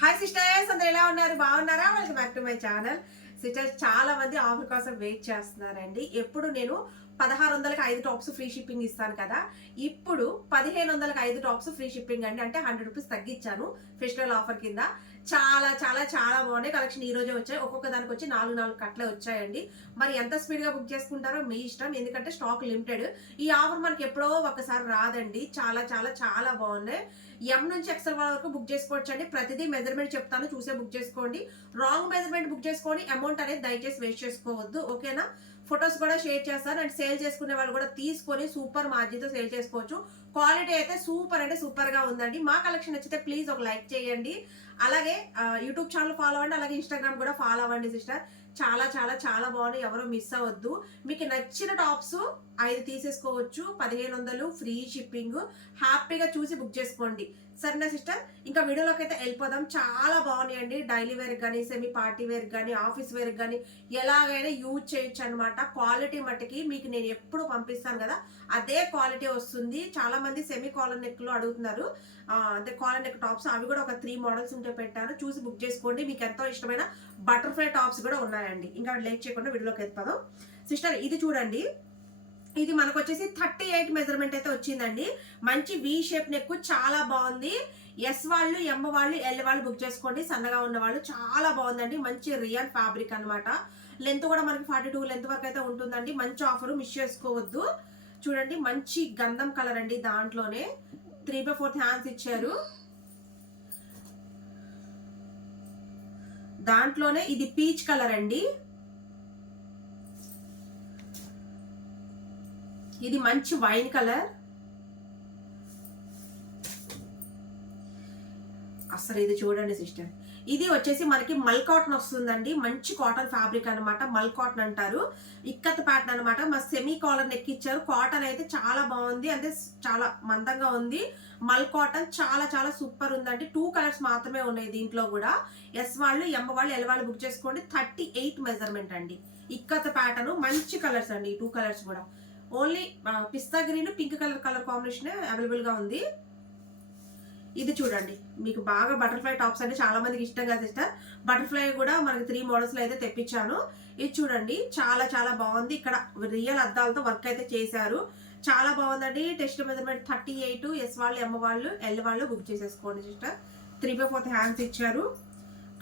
Hi sisters అందరు ఎలా ఉన్నారు? బాగున్నారా? Welcome back to my channel sisters చాలా మంది ఆఫర్ కోసం వెయిట్ చేస్తున్నారండి. ఎప్పుడు నేను పదహారు వందలకి ఐదు టాప్స్ ఫ్రీ షిప్పింగ్ ఇస్తాను కదా. ఇప్పుడు పదిహేను వందలకి ఐదు టాప్స్ ఫ్రీ షిప్పింగ్ అండి. అంటే హండ్రెడ్ రూపీస్ తగ్గించాను ఫెస్టివల్ ఆఫర్ కింద. చాలా చాలా చాలా బాగున్నాయి. కలెక్షన్ ఈ రోజే వచ్చాయి. ఒక్కొక్క దానికి వచ్చి నాలుగు నాలుగు కట్లే వచ్చాయండి. మరి ఎంత స్పీడ్గా బుక్ చేసుకుంటారో మీ ఇష్టం. ఎందుకంటే స్టాక్ లిమిటెడ్ ఈ ఆఫర్ మనకి ఎప్పుడో ఒకసారి రాదండి. చాలా చాలా చాలా బాగున్నాయి. ఎం నుంచి ఎక్సెల్ వరకు బుక్ చేసుకోవచ్చు అండి ప్రతిదీ మెజర్మెంట్ చెప్తాను. చూసే బుక్ చేసుకోండి. రాంగ్ మెజర్మెంట్ బుక్ చేసుకోండి. అమౌంట్ అనేది దయచేసి వేస్ట్ చేసుకోవద్దు. ఓకేనా ఫొటోస్ కూడా షేర్ చేస్తాను అండ్ సేల్ చేసుకునే వాళ్ళు కూడా తీసుకొని సూపర్ మార్జిన్తో సేల్ చేసుకోవచ్చు. క్వాలిటీ అయితే సూపర్ అంటే సూపర్గా ఉందండి. మా కలెక్షన్ నచ్చితే ప్లీజ్ ఒక లైక్ చేయండి. అలాగే యూట్యూబ్ ఛానల్ ఫాలో అవ్వండి అలాగే ఇన్స్టాగ్రామ్ కూడా ఫాలో అవ్వండి సిస్టర్ చాలా చాలా చాలా బాగున్నాయి. ఎవరు మిస్ అవ్వద్దు. మీకు నచ్చిన టాప్స్ ఐదు తీసేసుకోవచ్చు. పదిహేను వందలు ఫ్రీ షిప్పింగ్ హ్యాపీగా చూసి బుక్ చేసుకోండి. సరేనా సిస్టర్ ఇంకా వీడియోలోకి అయితే వెళ్ళిపోదాం. చాలా బాగున్నాయండి. డైలీ వేర్ కానీ సెమీ పార్టీ వేర్ కానీ ఆఫీస్ వేర్ కానీ ఎలాగైనా యూజ్ చేయొచ్చు అనమాట క్వాలిటీ మట్టుకి మీకు నేను ఎప్పుడు పంపిస్తాను కదా అదే క్వాలిటీ వస్తుంది. చాలా మంది సెమీ కాలర్ నెక్లో అడుగుతున్నారు. ఆ, అంటే కాలర్ నెక్ టాప్స్ అవి కూడా ఒక త్రీ మోడల్స్ ఉంటే పెట్టాను. చూసి బుక్ చేసుకోండి. మీకు ఎంతో ఇష్టమైన బటర్ఫ్లై టాప్స్ కూడా ఉన్నాయండి. ఇంకా లేట్ చేయకుండా వీడియోలోకి ఎత్తుపదాం సిస్టర్ ఇది చూడండి. ఇది మనకు వచ్చేసి థర్టీ ఎయిట్ మెజర్మెంట్ అయితే వచ్చిందండి. మంచి వి షేప్ నెక్ చాలా బాగుంది. ఎస్ వాళ్ళు ఎం వాళ్ళు ఎల్ వాళ్ళు బుక్ చేసుకోండి. సన్నగా ఉన్న వాళ్ళు చాలా బాగుందండి. మంచి రియల్ ఫ్యాబ్రిక్ అన్నమాట. లెంత్ కూడా మనకి ఫార్టీ టూ లెంత్ వరకు అయితే ఉంటుందండి. మంచి ఆఫర్ మిస్ చేసుకోవద్దు. చూడండి మంచి గంధం కలర్ అండి దాంట్లోనే. త్రీ బై ఫోర్త్ హ్యాండ్స్ ఇచ్చారు. దాంట్లోనే ఇది పీచ్ కలర్ అండి. ఇది మంచి వైన్ కలర్. అసలు ఇది చూడండి సిస్టర్. ఇది వచ్చేసి మనకి మల్ కాటన్ వస్తుందండి. మంచి కాటన్ ఫ్యాబ్రిక్ అన్నమాట. మల్ కాటన్ అంటారు. ఇక్కత్ ప్యాటర్న్ అనమాట మా సెమీ కాలర్ ఎక్కిచ్చారు. కాటన్ అయితే చాలా బాగుంది. అంటే చాలా మందంగా ఉంది. మల్ కాటన్ చాలా చాలా సూపర్ ఉందండి. టూ కలర్స్ మాత్రమే ఉన్నాయి దీంట్లో కూడా. ఎస్ వాళ్ళు ఎం వాళ్ళు ఎల్ వాళ్ళు బుక్ చేసుకోండి. థర్టీ ఎయిట్ మెజర్మెంట్ అండి. ఇక్కత ప్యాటర్న్ మంచి కలర్స్ అండి ఈ టూ కలర్స్ కూడా. Only pista green pink colour colour combination అవైలబుల్గా ఉంది. ఇది చూడండి. మీకు బాగా బటర్ఫ్లై టాప్స్ అంటే చాలా మందికి ఇష్టం కదా సిస్టర్. బటర్ఫ్లై కూడా మనకి త్రీ మోడల్స్లో అయితే తెప్పించాను. ఇది చూడండి చాలా చాలా బాగుంది. ఇక్కడ రియల్ అద్దాలతో వర్క్ అయితే చేశారు. చాలా బాగుందండి. Test measurement thirty eight S వాళ్ళు ఎమ్ వాళ్ళు ఎల్ వాళ్ళు బుక్ చేసేసుకోండి sister. Three by fourth hands ఇచ్చారు.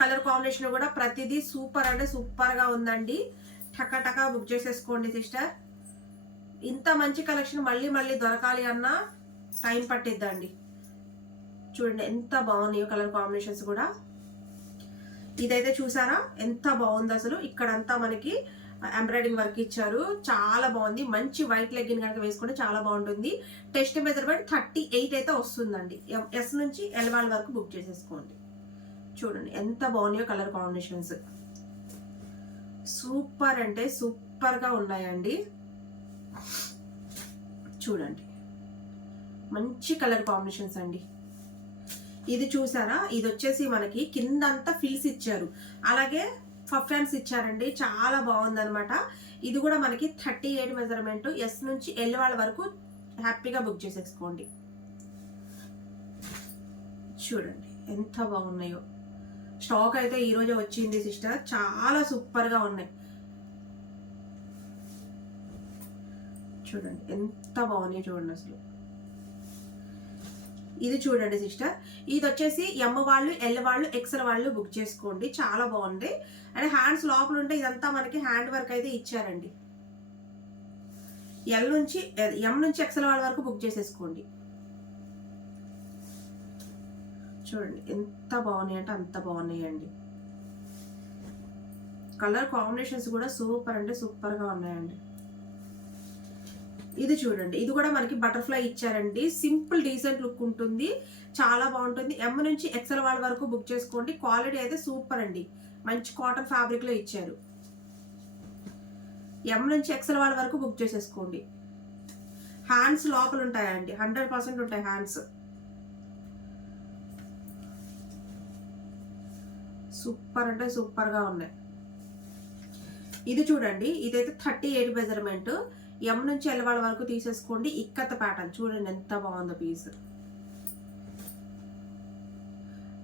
కలర్ కాంబినేషన్ కూడా ప్రతిదీ సూపర్ అంటే సూపర్గా ఉందండి. టక బుక్ చేసేసుకోండి సిస్టర్. ఇంత మంచి కలెక్షన్ మళ్ళీ మళ్ళీ దొరకాలి అన్నా టైం పట్టిద్దండి. చూడండి ఎంత బాగున్నాయో కలర్ కాంబినేషన్స్ కూడా. ఇదైతే చూసారా? ఎంత బాగుంది అసలు. ఇక్కడంతా మనకి ఎంబ్రాయిడింగ్ వర్క్ ఇచ్చారు. చాలా బాగుంది. మంచి వైట్ లెగ్గిన్ కనుక వేసుకుంటే చాలా బాగుంటుంది. టెస్ట్ మెజర్మెంట్ థర్టీ ఎయిట్ అయితే వస్తుందండి. ఎస్ నుంచి ఎల్ వరకు బుక్ చేసేసుకోండి. చూడండి ఎంత బాగున్నాయో కలర్ కాంబినేషన్స్. సూపర్ అంటే సూపర్గా ఉన్నాయండి. చూడండి. మంచి కలర్ కాంబినేషన్స్ అండి. ఇది చూసారా? ఇది వచ్చేసి మనకి కిందంతా ఫిల్స్ ఇచ్చారు. అలాగే ఫఫ్ హ్యాండ్స్ ఇచ్చారండి. చాలా బాగుంది అనమాట ఇది కూడా మనకి థర్టీ ఎయిట్ మెజర్మెంట్. ఎస్ నుంచి ఎల్ వాళ్ళ వరకు హ్యాపీగా బుక్ చేసేసుకోండి. చూడండి ఎంత బాగున్నాయో. స్టాక్ అయితే ఈరోజే వచ్చింది సిస్టర్. చాలా సూపర్గా ఉన్నాయి. చూడండి ఎంత బాగున్నాయి చూడండి అసలు. ఇది చూడండి సిస్టర్. ఇది వచ్చేసి ఎమ్ వాళ్ళు ఎల్ వాళ్ళు ఎక్సెల్ వాళ్ళు బుక్ చేసుకోండి. చాలా బాగుంది. అండ్ హ్యాండ్స్ లోపల ఉంటే ఇదంతా మనకి హ్యాండ్ వర్క్ అయితే ఇచ్చారండి. ఎల్ నుంచి ఎం నుంచి ఎక్సెల్ వాళ్ళ వరకు బుక్ చేసేసుకోండి. చూడండి ఎంత బాగున్నాయి అంటే అంత బాగున్నాయండి. కలర్ కాంబినేషన్స్ కూడా సూపర్ అంటే సూపర్గా ఉన్నాయండి. ఇది చూడండి. ఇది కూడా మనకి బటర్ఫ్లై ఇచ్చారండి. సింపుల్ డీసెంట్ లుక్ ఉంటుంది. చాలా బాగుంటుంది. ఎమ్ నుంచి ఎక్సెల్ వాళ్ళ వరకు బుక్ చేసుకోండి. క్వాలిటీ అయితే సూపర్ అండి. మంచి కాటన్ ఫ్యాబ్రిక్లో ఇచ్చారు. ఎం నుంచి ఎక్సెల్ వాళ్ళ వరకు బుక్ చేసేసుకోండి. హ్యాండ్స్ లోపల ఉంటాయండి. హండ్రెడ్ పర్సెంట్ ఉంటాయి హ్యాండ్స్. సూపర్ అంటే సూపర్గా ఉన్నాయి. ఇది చూడండి. ఇదైతే థర్టీ ఎయిట్ మెజర్మెంట్. ఎం నుంచి ఎలవాళ్ళ వరకు తీసేసుకోండి. ఇక్కత ప్యాటర్న్. చూడండి ఎంత బాగుందో పీస్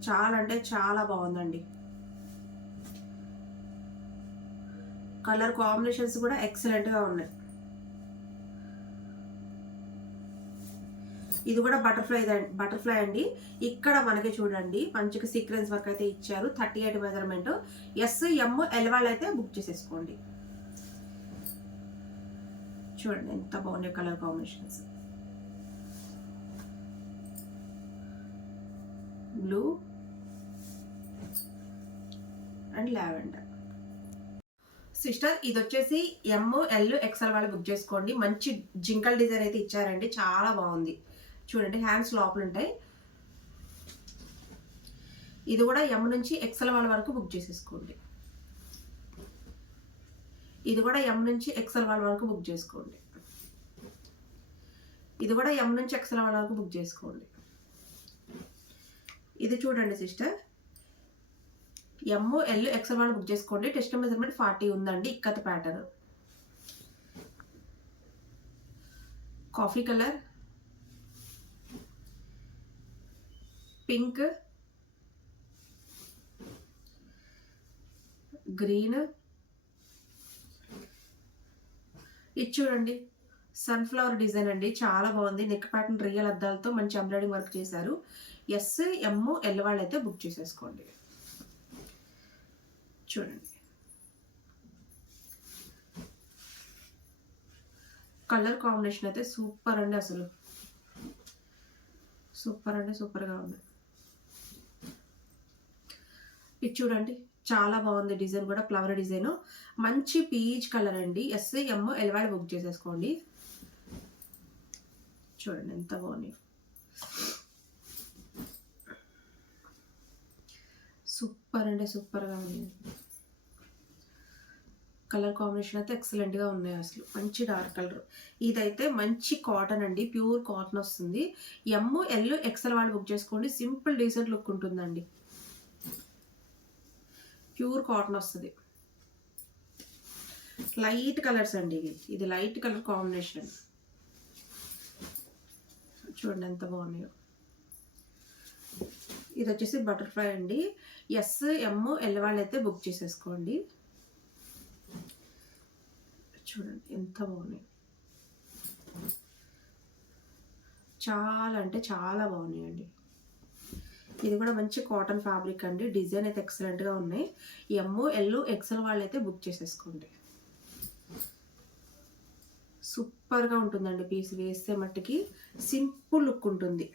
చాలా అంటే చాలా బాగుందండి. కలర్ కాంబినేషన్స్ కూడా ఎక్సలెంట్గా ఉన్నాయి. ఇది కూడా బటర్ఫ్లై బటర్ఫ్లై అండి. ఇక్కడ మనకి చూడండి మంచిగా సీక్వెన్స్ వర్క్ అయితే ఇచ్చారు. Thirty eight measurement S M L అయితే బుక్ చేసేసుకోండి. చూడండి ఎంత బాగున్నాయి colour combinations. Blue and lavender. Sister ఇది వచ్చేసి ఎమ్ ఎల్ ఎక్సెల్ వాళ్ళు బుక్ చేసుకోండి. మంచి జింకల్ డిజైన్ అయితే ఇచ్చారండి. చాలా బాగుంది. చూడండి హ్యాండ్స్ లోపల ఉంటాయి ఇది కూడా ఎమ్ నుంచి ఎక్సెల్ వాళ్ళ వరకు బుక్ చేసేసుకోండి. ఇది కూడా ఎం నుంచి ఎక్సెల్ వాళ్ళ వరకు బుక్ చేసుకోండి. ఇది కూడా ఎం నుంచి ఎక్సెల్ వాళ్ళ వరకు బుక్ చేసుకోండి. ఇది చూడండి సిస్టర్ ఎమ్ ఎల్ ఎక్సెల్ వాళ్ళు బుక్ చేసుకోండి. టెస్ట్ మెజర్మెంట్ ఫార్టీ ఉందండి. Ikat pattern coffee colour pink green ఇది చూడండి. సన్ఫ్లవర్ డిజైన్ అండి. చాలా బాగుంది. నెక్ ప్యాటర్న్ రియల్ అద్దాలతో మంచి ఎంబ్రాయిడింగ్ వర్క్ చేశారు. ఎస్ ఎమ్ ఎల్ వాళ్ళు అయితే బుక్ చేసేసుకోండి. చూడండి. కలర్ కాంబినేషన్ అయితే సూపర్ అండి అసలు. సూపర్ అంటే సూపర్గా ఉంది. ఇది చూడండి. చాలా బాగుంది డిజైన్ కూడా ఫ్లవర్ డిజైన్. మంచి పీచ్ కలర్ అండి. ఎస్ ఎమ్ ఎల్వాడి బుక్ చేసేసుకోండి. చూడండి ఎంత బాగుంది. సూపర్ అంటే సూపర్గా ఉంది. కలర్ కాంబినేషన్ అయితే ఎక్సలెంట్గా ఉన్నాయి అసలు. మంచి డార్క్ కలర్. ఇదైతే మంచి కాటన్ అండి ప్యూర్ కాటన్ వస్తుంది. ఎమ్ ఎల్ ఎక్సెల్ వాళ్ళు బుక్ చేసుకోండి. సింపుల్ డీసెంట్ లుక్ ఉంటుందండి. ప్యూర్ కాటన్ వస్తుంది. లైట్ కలర్స్ అండి ఇవి. ఇది లైట్ కలర్ కాంబినేషన్. చూడండి ఎంత బాగున్నాయో. ఇది వచ్చేసి బటర్ఫ్లై అండి. ఎస్ ఎమ్ ఎల్ వాళ్ళు అయితే బుక్ చేసేసుకోండి. చూడండి ఎంత బాగున్నాయి. చాలా అంటే చాలా బాగున్నాయండి. ఇది కూడా మంచి కాటన్ ఫ్యాబ్రిక్ అండి. డిజైన్ అయితే ఎక్సలెంట్గా ఉన్నాయి. ఎమ్ ఎల్ ఎక్సెల్ వాళ్ళు అయితే బుక్ చేసేసుకోండి సూపర్గా ఉంటుందండి. పీస్ వేస్తే మట్టికి సింపుల్ లుక్ ఉంటుంది.